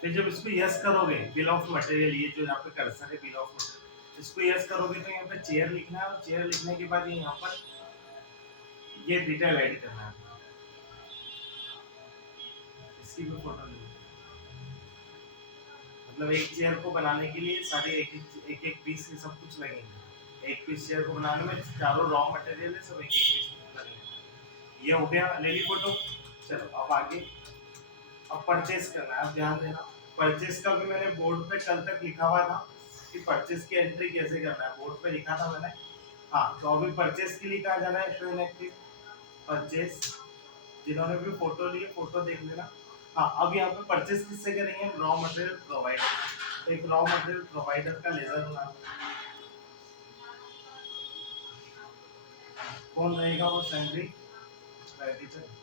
फिर जब इसको यस करोगे, बिल ऑफ मटेरियल, ये जो यहाँ पे कर्सर है बिल ऑफ मटेरियल, इसको यस करोगे तो यहाँ पे चेयर लिखना है, और चेयर लिखने के बाद यहाँ पर ये डिटेल ऐड करना है। इसकी भी फोटो लो। मतलब एक चेयर को बनाने के लिए सारे एक एक पीस सब कुछ लगेंगे। एक पीस चेयर को बनाने में चारों रॉ मटेरियल है, सब एक एक पीस लगेंगे। ये हो गया, ले ली फोटो। चलो अब आगे, अब परचेज करना है। अब ध्यान देना, परचेज का भी मैंने बोर्ड पे कल तक लिखा हुआ था कि परचेज की एंट्री कैसे करना है, बोर्ड पे लिखा था मैंने। हाँ, तो अभी परचेज के लिए कहा जाना है, शो इन एक्टिव परचेज। जिन्होंने भी फोटो ली फोटो देख लेना। हाँ, अब यहाँ पे परचेज किससे करेंगे, रॉ मटेरियल प्रोवाइडर। तो एक रॉ मटेरियल प्रोवाइडर का लेजर बनाना। कौन रहेगा वो, सेंट्री क्रेडिटर।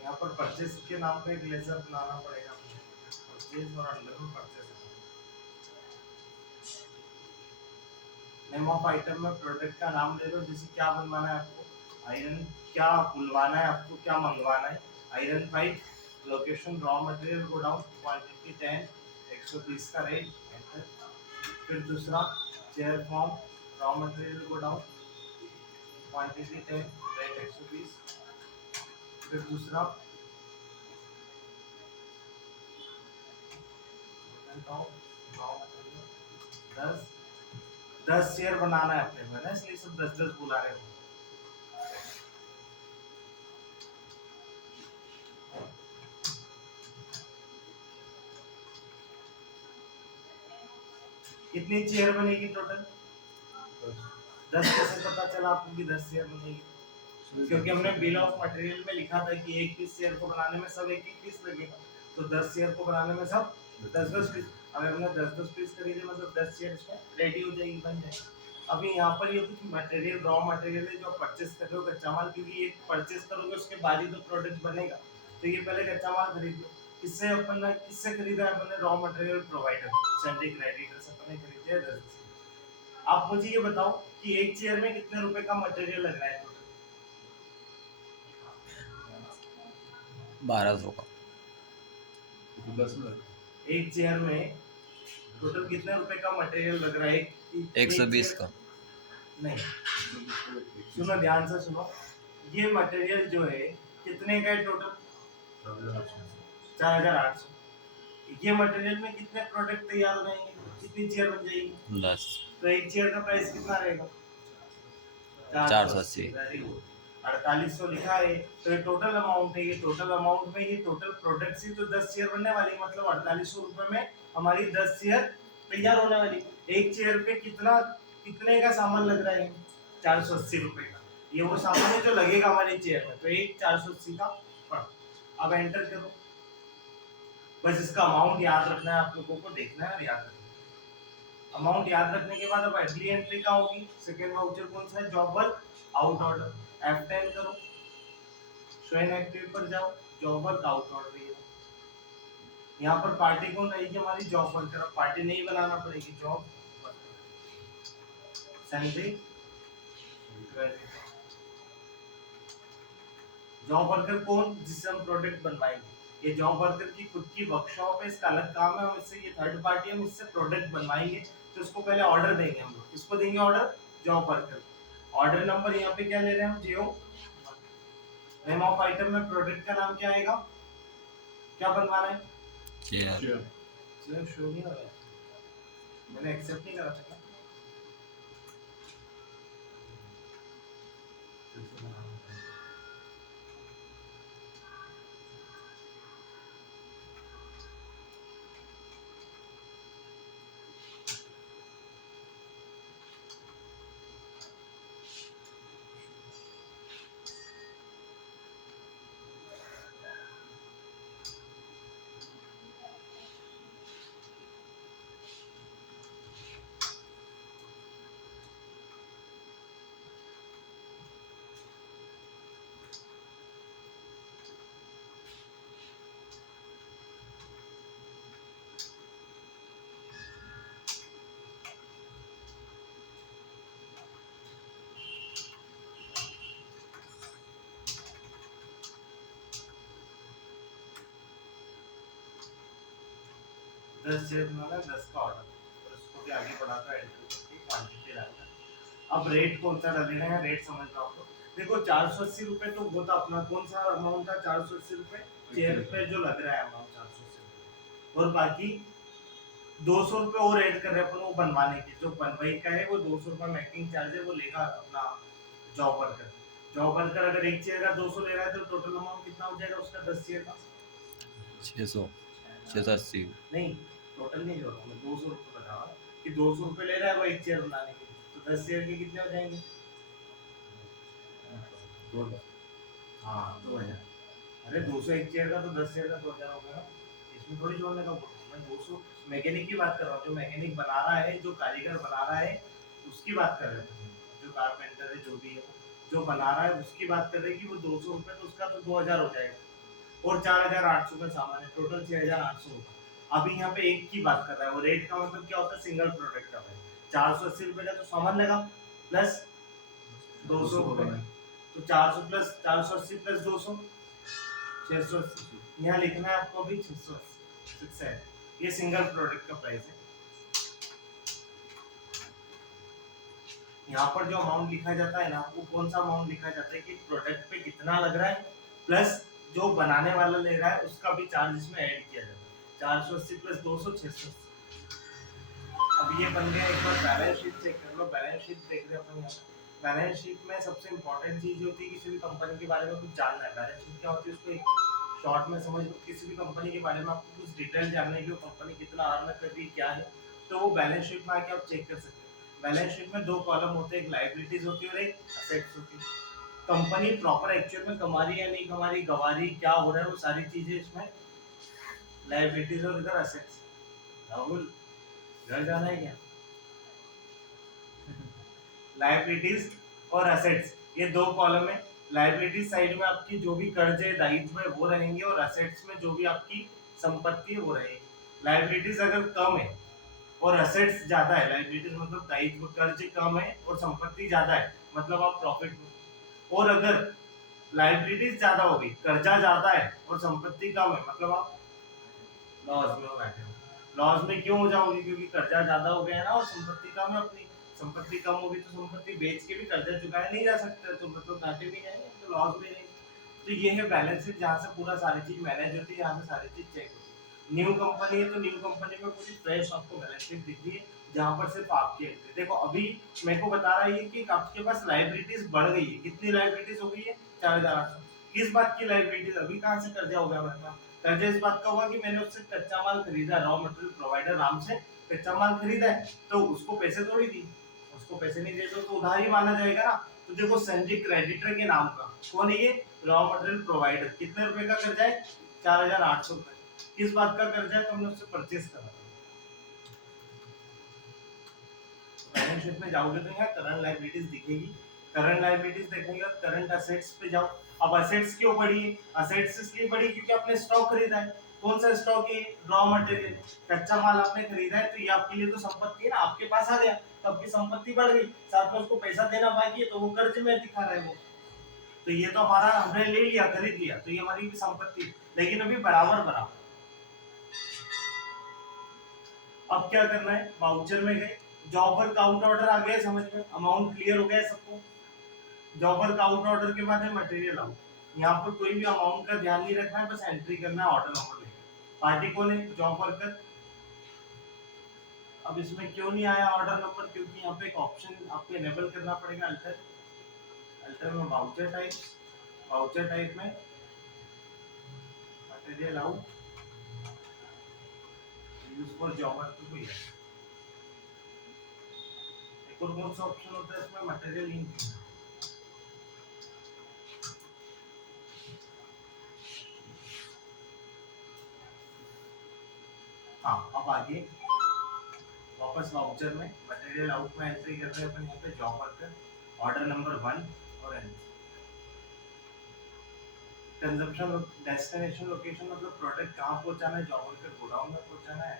यहाँ पर परचेज के नाम पे एक लेजर बनाना पड़ेगा, परचेज और अंडर में परचेज। नेम ऑफ आइटम में प्रोडक्ट का नाम ले लो, जैसे क्या बनवाना है आपको, आयरन क्या बुलवाना है आपको, क्या मंगवाना है, iron pipe, location raw material godown, quantity 10, 120 का रेट, एंटर। फिर दूसरा chair form, raw material godown, quantity 10, rate 120। फिर दूसरा 10 10 चेयर बनाना है अपने को ना, इसलिए सब 10-10 बुला रहे हो। कितनी चेयर बनेगी टोटल, 10 कैसे पता चला आपको कि 10 चेयर बनेगी, क्योंकि हमने बिल ऑफ मटेरियल में लिखा था कि एक पीस चेयर को बनाने में सब एक एक पीस लगेगा। तो 10 चेयर को बनाने में सब 10-10 पीस, अगर हमने 10-10 पीस खरीदे मतलब 10 चेयर इसमें रेडी हो जाएगी, बन जाएगी। अभी यहाँ पर ये कुछ मटेरियल, रॉ मटेरियल है जो परचेस कर रहे हो, कच्चा माल, क्योंकि ये परचेस करोगे उसके बाद ही तो प्रोडक्ट बनेगा। तो ये पहले कच्चा माल खरीद लो। किससे अपन ने, किससे खरीदा है अपन ने, raw material provider Sandy creditor से अपन ने खरीदे है 10। आप मुझे ये बताओ कि एक चेयर में कितने रुपए का मटेरियल लग रहा है टोटल, 1200 का। एक चेयर में टोटल कितने रुपए का मटेरियल लग रहा है, एक 120 का। नहीं, सुनो ध्यान से सुनो, ये मटेरियल जो है कितने का है टोटल, 4800। ये मटेरियल में कितने प्रोडक्ट तैयार हो जाएंगे, कितनी चेयर बन जाएगी, 10। तो एक चेयर का प्राइस कितना रहेगा, 480। 4800 लिखा है। तो ये टोटल अमाउंट है, ये टोटल अमाउंट में ये टोटल प्रोडक्ट ही तो 10 चेयर बनने वाली है, मतलब 4800 रुपए में हमारी 10 चेयर तैयार होने वाली। एक चेयर पे कितना, कितने का सामान लग रहा है, 480 रुपए का। ये वो सामान है जो लगेगा हमारी चेयर में, तो एक 480 का पड़ा। अब एंटर करो, बस इसका अमाउंट याद रखना है, आप लोगों को देखना है और याद रखना है। अमाउंट याद रखने के बाद अब अगली एंट्री क्या होगी, सेकंड वाउचर कौन सा है, job work out order. F10 करो, शो इन एक्टिव पर जाओ, जॉब वर्क आउट ऑर्डर। ये यहाँ पर पार्टी कौन रहेगी हमारी, जॉब वर्कर। पार्टी नहीं बनाना पड़ेगी, जॉब सैलरी। जॉब वर्कर कौन, जिससे हम प्रोडक्ट बनवाएंगे। ये जॉब वर्कर की खुद की वर्कशॉप है, इसका अलग काम है, हम इससे, ये थर्ड पार्टी, हम इससे प्रोडक्ट बनवाएंगे। तो इसको पहले ऑर्डर देंगे हम लोग, किसको देंगे order, job worker. Order number यहाँ पे क्या ले रहे हैं हम, जीरो। नेम ऑफ आइटम में प्रोडक्ट का नाम क्या आएगा, क्या बनवाना है, चेयर। शो नहीं हो रहा है, मैंने एक्सेप्ट नहीं करा था। 10 चेयर बनाना है, 10 का ऑर्डर, तो इसको भी आगे बढ़ाता है, क्वांटिटी डालना। अब रेट कौन सा डालेना है, रेट समझ लो आपको। देखो 480 रुपये तो वो था अपना, कौन सा अमाउंट था 480 रुपये चेयर पे जो लग रहा है अमाउंट 480, और बाकी 200 रुपये और ऐड कर रहे हैं अपन वो बनवाने के, जो बनवाई का है वो 200 रुपये मेकिंग चार्ज है वो लेगा अपना जॉब वर्कर। जॉब वर्कर अगर एक चेयर का 200 ले रहा है तो टोटल अमाउंट कितना हो जाएगा उसका 10 चेयर का? 600 680 नहीं, टोटल नहीं जोड़ रहा मैं, 200 रुपये बता रहा हूँ कि 200 रुपये ले रहा है वो एक चेयर बनाने के, तो 10 चेयर के कितने हो जाएंगे? हाँ 2000। अरे 200 एक चेयर का तो 10 चेयर का 2000 हो गया, इसमें थोड़ी जोड़ने का बोल रहा हूँ मैं। 200 मैकेनिक की बात कर रहा हूँ, जो मैकेनिक बना रहा है, जो कारीगर बना रहा है उसकी बात कर रहे हैं, जो कारपेंटर है जो भी है जो बना रहा है उसकी बात कर रहे हैं कि वो 200 रुपये तो उसका तो 2000 हो जाएगा, और 4800 का सामान है, टोटल 6800 होगा। अभी यहाँ पे एक की बात कर रहा है वो, रेट का मतलब क्या होता है, सिंगल प्रोडक्ट का है। 480 रुपये का तो सामान लगा प्लस 200 रुपये, तो 400 प्लस 480 प्लस 200 680, यहाँ लिखना है आपको अभी 680, ये सिंगल प्रोडक्ट का प्राइस है। यहाँ पर जो अमाउंट लिखा जाता है ना, वो कौन सा अमाउंट लिखा जाता है कि प्रोडक्ट पे कितना लग रहा है प्लस जो बनाने वाला ले रहा है उसका भी चार्ज इसमें ऐड किया जाता है। 480 प्लस 200 680। अब ये बन गया, एक बार बैलेंस शीट चेक कर लो। बैलेंस शीट देख रहे हैं अपन यहाँ पे। बैलेंस शीट में सबसे इंपॉर्टेंट चीज होती है, किसी भी कंपनी के बारे में कुछ जानना है, बैलेंस शीट क्या होती है उसको एक शॉर्ट में समझ लो। किसी भी कंपनी के बारे में आपको कुछ डिटेल जानने की, कंपनी कितना अर्न कर रही है क्या है, तो वो बैलेंस शीट में आके आप चेक कर सकते हैं। बैलेंस शीट में दो कॉलम होते हैं, एक लायबिलिटीज होती है और एक असेट्स होती है। कंपनी प्रॉपर एक्चुअल में कमा रही है या नहीं कमा रही, गवा रही, क्या हो रहा है, वो सारी चीजें इसमें लायबिलिटीज और इधर असेट्स। राहुल घर जाना है क्या? लायबिलिटीज और असेट्स, ये दो कॉलम है। लायबिलिटीज साइड में आपकी जो भी कर्ज दायित्व है वो रहेंगे, और असेट्स में जो भी आपकी संपत्ति है वो रहेगी। लायबिलिटीज अगर कम है और असेट्स ज्यादा है, लायबिलिटीज मतलब दायित्व, कर्ज कम है और संपत्ति ज्यादा है, मतलब आप प्रॉफिट में। और अगर लायबिलिटीज ज्यादा होगी, कर्जा ज्यादा है और संपत्ति कम है, मतलब आप लॉस में हो बैठे हो। लॉस में क्यों हो जाओगे? क्योंकि कर्जा ज्यादा हो गया है ना और संपत्ति कम है अपनी। संपत्ति कम होगी तो संपत्ति बेच के भी कर्जा चुकाया नहीं जा सकता, तो मतलब घाटे भी जाएंगे, तो लॉस भी नहीं। तो ये है बैलेंस शीट, जहाँ से पूरा सारी चीज मैनेज होती है, जहाँ से सारी चीज चेक होती है। न्यू कंपनी है तो न्यू कंपनी में पूरी फ्रेश आपको बैलेंस शीट दिख रही है, जहाँ पर सिर्फ आपकी एंट्री। देखो अभी मेरे को बता रहा है कि आपके पास लायबिलिटीज बढ़ गई है। कितनी लायबिलिटीज हो गई है? 4800। किस बात की लायबिलिटीज? अभी कहाँ से कर्जा हो गया मेरे पास? कर्जा इस बात का हुआ कि मैंने उससे कच्चा माल खरीदा, रॉ मटेरियल प्रोवाइडर नाम से कच्चा माल खरीदा है, तो उसको पैसे थोड़ी दी, उसको पैसे नहीं दे तो उधार ही माना जाएगा ना। तो देखो संजय क्रेडिटर के नाम का कौन है ये? Raw material provider. कितने रुपए का कर्जा है? 4800 रुपए। किस बात का कर्जा है? तो हमने उससे परचेस करा। बैलेंस शीट में जाओगे तो यहाँ करंट लायबिलिटीज दिखेगी। करंट लायबिलिटीज देखने और करंट असेट्स पे जाओ। अब असेट्स क्यों बढ़ी है? असेट्स इसलिए बढ़ी क्योंकि आपने स्टॉक खरीदा है। कौन सा स्टॉक है? रॉ मटेरियल, कच्चा माल आपने खरीदा है, तो ये आपके लिए तो संपत्ति है ना, आपके पास आ गया तो आपकी संपत्ति बढ़ गई, साथ में उसको पैसा देना बाकी है तो वो कर्ज में दिखा रहा है वो। तो ये तो हमारा हमने ले लिया, खरीद लिया, तो ये हमारी भी संपत्ति है, लेकिन अभी बराबर बराबर। अब क्या करना है? वाउचर में गए, जॉब वर्क आउट ऑर्डर आ गया समझ में, अमाउंट क्लियर हो गया सबको। जॉब वर्क आउट ऑर्डर के बाद है मटेरियल आउट। यहाँ पर कोई भी अमाउंट का ध्यान नहीं रखना है, बस एंट्री करना है ऑर्डर नंबर लेकर। पार्टी कौन है? Job worker. अब इसमें क्यों नहीं आया ऑर्डर नंबर? क्योंकि यहाँ पे एक ऑप्शन आपको इनेबल करना पड़ेगा, अल्टर। अल्टर में वाउचर टाइप, वाउचर टाइप में material out, use for job worker को। एक और कौन सा ऑप्शन होता है इसमें? Material in. हाँ, अब आगे वापस वाउचर में मटेरियल आउट में एंट्री कर रहे हैं अपन यहाँ पे जॉब वर्कर, ऑर्डर नंबर 1 और एंट्री। कंजम्पशन डेस्टिनेशन लोकेशन मतलब प्रोडक्ट कहाँ पहुँचाना है, जॉब वर्कर गोडाउन में पहुँचाना है।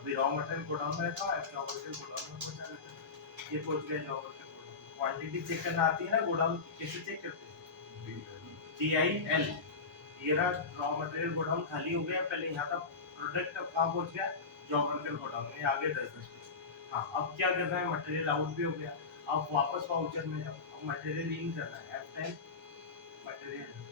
अभी रॉ मटेरियल गोडाउन में रखा है, जॉब वर्कर गोडाउन में पहुँचा देते हैं। ये पहुँच गया job worker godown. Quantity check करना आती है ना गोडाउन की, कैसे चेक करते हैं? DIL, ये रहा रॉ मटेरियल गोडाउन खाली हो गया, पहले यहाँ का प्रोडक्ट अब कहाँ पहुँच गया, जॉब वर्कर गोडाउन में, आगे 10-10 पीस। हाँ, अब क्या करना है, मटेरियल आउट भी हो गया, अब वापस वाउचर में जाओ, अब मटेरियल इन करना है, F10 मटेरियल।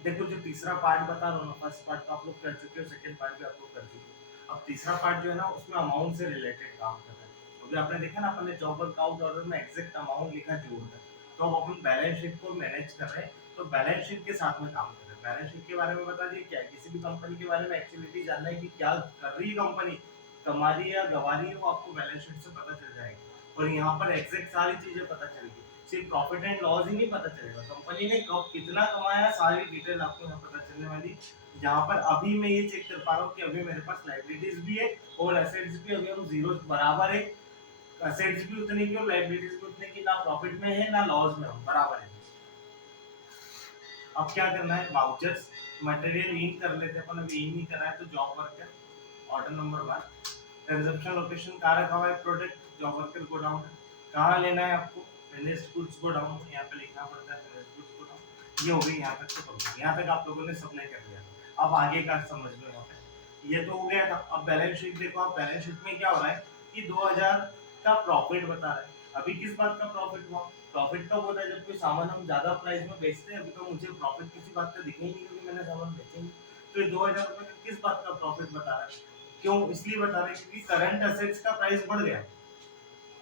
देखो जो तीसरा पार्ट बता रहा हूँ ना, फर्स्ट पार्ट तो आप लोग कर चुके हो, सेकंड पार्ट भी आप लोग कर चुके हो, अब तीसरा पार्ट जो है ना उसमें अमाउंट से रिलेटेड काम कर रहा है, क्योंकि आपने देखा ना अपने जॉब वर्कआउट ऑर्डर में एग्जैक्ट अमाउंट लिखा जोड़कर, तो अब अपन बैलेंस शीट को मैनेज कर रहे हैं, तो बैलेंस शीट के साथ में काम कर रहे हैं। बैलेंस शीट के बारे में बता दिए, क्या किसी भी कंपनी के बारे में एक्चुअली जानना है कि क्या कर रही है कंपनी, कमा रही है या गवा रही है, वो आपको बैलेंस शीट से पता चल जाएगा, और यहाँ पर एग्जैक्ट सारी चीजें पता चलेगी, सिर्फ प्रॉफिट एंड लॉस ही नहीं पता चलेगा, कंपनी ने कब कितना कमाया सारी डिटेल आपको यहाँ पता चलने वाली। जहाँ पर अभी मैं ये चेक कर पा रहा हूँ कि अभी मेरे पास लाइबिलिटीज भी है और एसेट्स भी, अभी हम जीरो बराबर है, एसेट्स भी उतने की और लाइबिलिटीज भी उतने की, ना प्रॉफिट में है ना लॉस में, हम बराबर है। अब क्या करना है, वाउचर्स मटेरियल इन कर लेते हैं अपन, अभी इन नहीं कर रहा है, तो job worker order number 1, consumption location कहाँ रखा हुआ है, प्रोडक्ट जॉब वर्कर गोडाउन, कहाँ लेना है आपको, फिनिश्ड गुड्स गोडाउन, यहाँ पे लिखना पड़ता है फिनिश्ड गुड्स गोडाउन। ये हो गई, यहाँ तक तो करो, यहाँ तक आप लोगों ने सप्लाई कर दिया, अब आगे का समझ लो। यहाँ पे ये तो हो गया था, अब बैलेंस शीट देखो, आप बैलेंस शीट में क्या हो रहा है कि 2000 का प्रॉफिट बता रहा है, अभी किस बात का प्रॉफिट हुआ, प्रॉफिट कब होता है, जब कोई सामान हम ज्यादा प्राइस में बेचते हैं, अभी तो मुझे प्रॉफिट किसी बात का दिखे ही नहीं क्योंकि मैंने सामान बेचे नहीं, तो ये 2000 रुपये का किस बात का प्रॉफिट बता रहा है, क्यों, इसलिए बता रहे हैं क्योंकि करंट असेट्स का प्राइस बढ़ गया,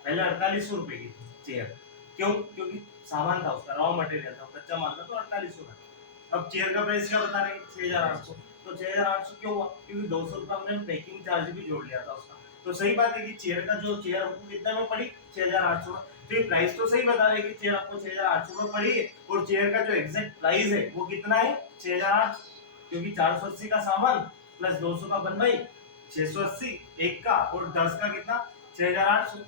पहले 4800 रुपए की चेयर, क्यों, क्योंकि सामान था उसका, रॉ मटेरियल था, कच्चा माल था, तो 4800 का। अब चेयर का प्राइस क्या बता रहे हैं, 6800, तो 6800 क्यों हुआ, क्योंकि 200 रुपये हमने पैकिंग चार्ज भी जोड़ लिया था उसका, तो सही बात है कि चेयर का जो चेयर हमको कितना में पड़ी, 6800 में, तो ये प्राइस तो सही बता रहे हैं कि चेयर आपको 6800 में पड़ी है, और चेयर का जो एग्जैक्ट प्राइस है वो कितना है, 6800, क्योंकि 480 का सामान प्लस 200 का बनवाई, 680 एक का, और 10 का कितना, 6800।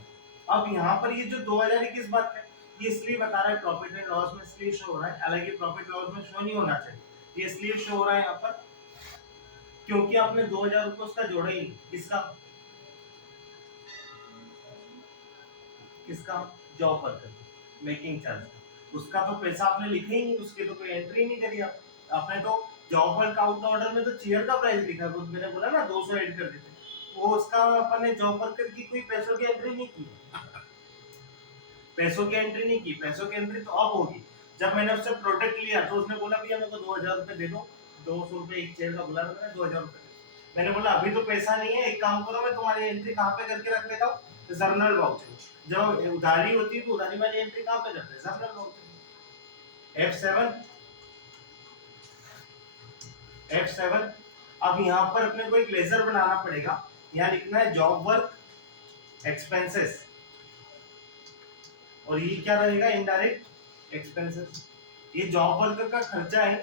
अब यहाँ पर ये जो 2000 है किस बात का, ये इसलिए बता रहा है प्रॉफिट एंड लॉस में, इसलिए शो हो रहा है, हालांकि प्रॉफिट लॉस में शो नहीं होना चाहिए, ये इसलिए शो हो रहा है यहाँ पर क्योंकि आपने 2000 रुपये उसका जोड़ा ही नहीं, किसका, किसका, जॉब वर्कर मेकिंग चार्ज, उसका तो पैसा आपने लिखा ही नहीं, उसके तो कोई एंट्री नहीं करी आपने तो जॉब वर्क आउट ऑर्डर में तो चेयर का प्राइस लिखा है, मैंने बोला ना 200 ऐड कर देते, वो उसका अपन ने जॉब वर्कर की कोई पैसों की एंट्री नहीं की, पैसों की एंट्री नहीं की, पैसों की एंट्री तो अब होगी जब मैंने उससे प्रोडक्ट लिया, तो उसने बोला भैया मेरे को 2000 रुपए दे दो, 200 रुपए एक चेयर का बोला था मैंने, 2000 रुपए, मैंने बोला अभी तो पैसा नहीं है, एक काम करो मैं तुम्हारी एंट्री कहाँ पे करके रख देता हूँ, जर्नल वाउचर, जब उधारी होती है तो उधारी वाली एंट्री कहाँ पे करते हैं, जर्नल वाउचर, F7, F7। अब यहाँ पर अपने को एक लेजर बनाना पड़ेगा, यहाँ लिखना है जॉब वर्क एक्सपेंसेस, और ये क्या रहेगा, इनडायरेक्ट एक्सपेंसेस, ये जॉब वर्कर का खर्चा है,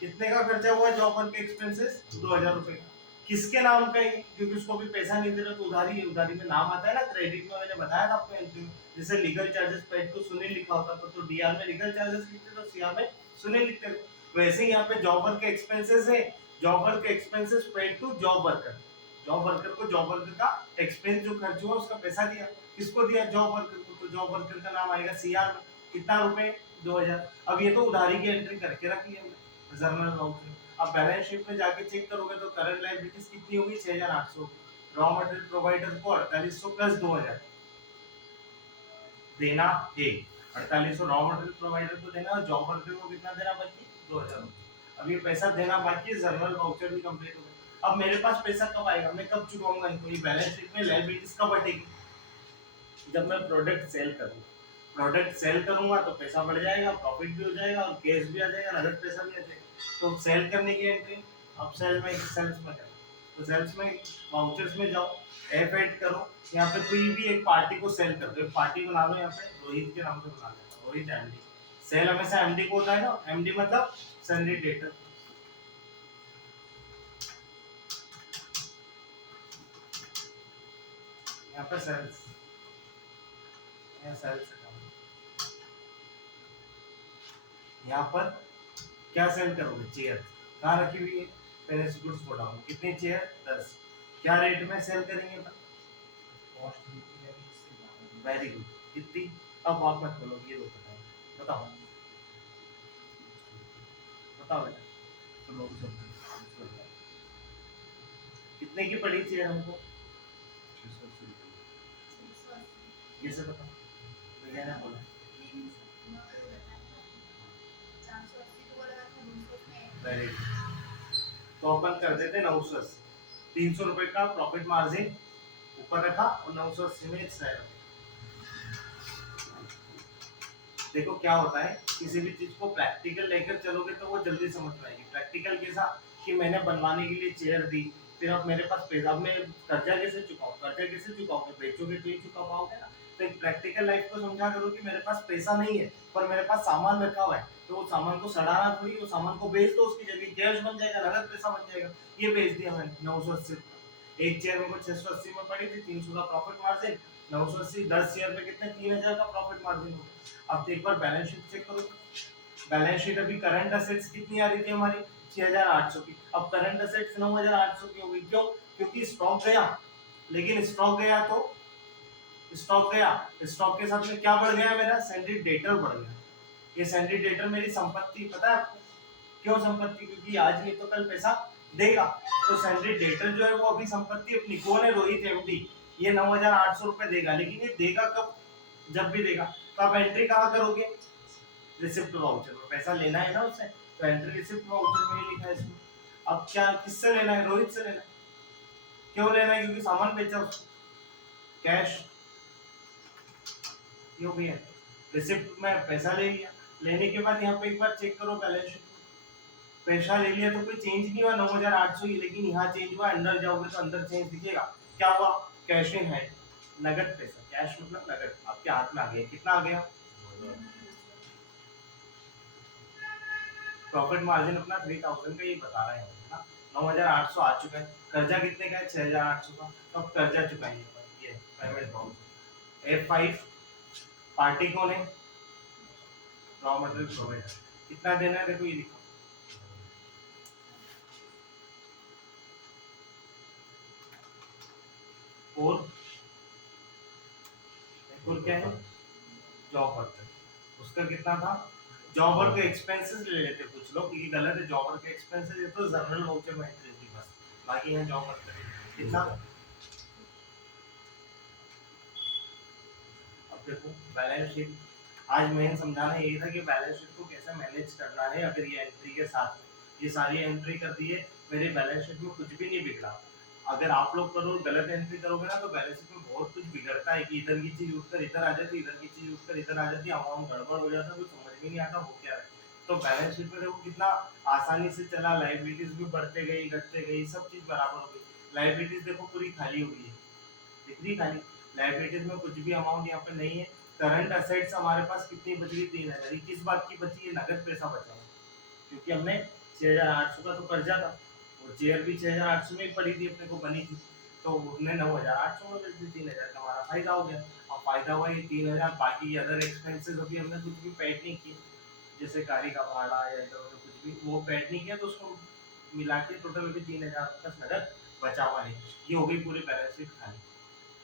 कितने का खर्चा हुआ है जॉब वर्क एक्सपेंसेस, 2000 रुपए का, किसके नाम का है, क्योंकि उसको भी पैसा नहीं दे रहा तो उधारी है, उधारी में नाम आता है ना, क्रेडिट में मैंने बताया था आपको एंट्री में, जैसे legal charges paid to Sunil लिखा होता था, तो डीआर में लीगल चार्जेस लिखते तो सीआर में सुनील लिखते थे, वैसे ही यहाँ पे जॉब वर्क एक्सपेंसेस है, job work expenses paid to job worker, job worker को जॉब वर्कर का एक्सपेंस जो खर्च हुआ उसका पैसा दिया, किसको दिया, जॉब वर्कर को, तो जॉब वर्कर का नाम आएगा सीआर में, कितना रुपए, 2000। अब ये तो उधारी की एंट्री करके रख लिया हमने जर्नल वाउचर, अब बैलेंस शीट में जाके चेक करोगे तो करंट लायबिलिटीज कितनी होगी, 6800, रॉ मटेरियल प्रोवाइडर को 4800 प्लस 2000 देना है, 4800 रॉ मटेरियल प्रोवाइडर को देना, और जॉब वर्कर को कितना देना बाकी, 2000। अब ये पैसा देना बाकी है, जर्नल वाउचर भी कंप्लीट हो गया, अब मेरे पास पैसा कब आएगा, मैं कब चुकाऊंगा इनको, ये बैलेंस शीट में लायबिलिटीज कब हटेगी, जब मैं प्रोडक्ट सेल करूँ, प्रोडक्ट सेल करूंगा तो पैसा बढ़ जाएगा, प्रॉफिट भी हो जाएगा और कैश भी आ जाएगा, नगद पैसा भी आ जाएगा, तो सेल करने की एंट्री, अब सेल में सेल्स में करो, तो सेल्स में वाउचर्स में जाओ, एफ ऐड करो, यहाँ पे कोई भी एक पार्टी को सेल कर दो, एक पार्टी बना लो, यहाँ पे रोहित के नाम से बना लो, रोहित एमडी, सेल हमेशा एमडी को होता है ना, एमडी मतलब सन्नी डेटर, यहाँ पे सेल्स, यहाँ सेल्स, यहाँ पर क्या सेल करोगे, चेयर, कहाँ रखी हुई है, फिनिश्ड गुड्स गोडाउन, कितनी चेयर, 10, क्या रेट में सेल करेंगे, वेरी गुड, कितनी, अब आप मत बोलो, ये लोग बताओ, बताओ, बताओ बताओ बेटा कितने की पड़ी चेयर हमको, कैसे बताओ, भैया ने बोला वेरी गुड। तो अपन कर देते 980, 300 रुपए का प्रॉफिट मार्जिन ऊपर रखा और 980 में एक्सट्रा। देखो क्या होता है, किसी भी चीज को प्रैक्टिकल लेकर चलोगे तो वो जल्दी समझ पाएगी। प्रैक्टिकल कैसा कि मैंने बनवाने के लिए चेयर दी, फिर अब मेरे पास पैसा, अब मैं कर्जा कैसे चुकाऊं, कर्जा कैसे चुकाओगे, बेचोगे तो ही चुका पाओगे ना। तो एक प्रैक्टिकल लाइफ को समझा करो कि मेरे पास पैसा नहीं है पर मेरे पास सामान रखा हुआ है, तो वो सामान को सड़ाना थोड़ी, वो सामान को बेच दो, उसकी जगह कैश बन जाएगा, नगद पैसा बन जाएगा। ये बेच दिया मैंने 980। एक चेयर मेरे को 680 में पड़ी थी, 300 का प्रॉफिट मार्जिन, 980 10 शेयर पे कितने, 3000 का प्रॉफिट मार्जिन हो। अब तो एक बार बैलेंस शीट चेक करो। बैलेंस शीट अभी करंट असेट्स कितनी आ रही थी हमारी, 6800 की। अब करंट असेट्स 9800 की हो गई। क्यों? क्योंकि स्टॉक गया, लेकिन स्टॉक गया तो स्टॉक गया, स्टॉक के साथ में क्या बढ़ गया मेरा, सैंडरी डेटर बढ़ गया। ये सैंडरी डेटर मेरी संपत्ति, पता है आपको क्यों संपत्ति, क्योंकि आज नहीं तो कल पैसा देगा। तो सैंडरी डेटर जो है वो अभी संपत्ति अपनी, कौन है, रोहित एमडी, ये 9800 रुपए देगा, लेकिन ये देगा कब, जब भी देगा। तो आप एंट्री कहाँ करोगे, रिसिप्ट वाउचर में, पैसा लेना है ना उससे, तो एंट्री रिसिप्ट वाउचर में ही लिखा है इसमें। अब क्या किससे लेना है, रोहित से लेना है। क्यों लेना है, क्योंकि सामान बेचा उसको, कैश, क्यों भैया, रिसिप्ट में पैसा ले लिया, लेने के बाद यहाँ पे एक बार चेक करो बैलेंस शीट, पैसा ले लिया तो कोई चेंज नहीं हुआ 9800 ही, लेकिन यहाँ चेंज हुआ, अंदर जाओगे तो अंदर चेंज दिखेगा। क्या हुआ, कैश इन हैंड, नगद पैसा, कैश मतलब नगद आपके हाथ में आ गया, कितना आ गया, प्रॉफिट मार्जिन अपना 3000 का ये बता रहे हैं ना, 9800 आ चुका है। कर्जा कितने का है, 6800 का। तो अब कर्जा चुकाएंगे, ये पेमेंट बाउंस। F5 पार्टी कौन है, रॉ मटेरियल प्रोवाइडर, कितना देना है देखो ये लिखो, और क्या है, जॉब वर्कर, उसका कितना था, जॉब वर्क के एक्सपेंसेस ले लेते कुछ लोग, ये गलत है, जॉब वर्क के एक्सपेंसेस ये तो जनरल वाउचर में एंट्री होती बस, बाकी यहाँ जॉब वर्कर कितना। अब देखो बैलेंस शीट, आज मेन समझाना यही था कि बैलेंस शीट को कैसे मैनेज करना है। अगर ये एंट्री के साथ ये सारी एंट्री कर दी है, मेरे बैलेंस शीट में कुछ भी नहीं बिगड़ा। अगर आप लोग करो गलत एंट्री करोगे ना तो बैलेंस शीट में बहुत कुछ बिगड़ता है, कि इधर की चीज उठकर इधर आ जाती, इधर की चीज उठकर इधर आ जाती, अमाउंट गड़बड़ हो जाता, कुछ समझ में नहीं आता हो क्या है। तो बैलेंस शीट में देखो कितना आसानी से चला, लाइबिलिटीज भी बढ़ते गई घटते गई, सब चीज बराबर हो गई। लाइबिलिटीज देखो पूरी खाली हो गई है, दिख रही खाली, लाइबिलिटीज में कुछ भी अमाउंट यहाँ पे नहीं है। करंट असेट्स हमारे पास कितनी बच गई, 3000, किस बात की बची है, नगद पैसा बचा है, क्योंकि हमने 6800 का तो कर्जा था, और चेयर भी 6800 में ही पड़ी थी, अपने को बनी थी, तो उसने 9800 में बेच दी, 3000 का हमारा फायदा हो गया। अब फायदा हुआ ये 3000, बाकी अदर एक्सपेंसेस अभी हमने कुछ भी पेड नहीं किए, जैसे गाड़ी का भाड़ा या इधर उधर कुछ भी वो पेड नहीं किया, तो उसको मिला के टोटल अभी 3000 का नगद बचा हुआ है। ये हो गई पूरी बैलेंस शीट खाली।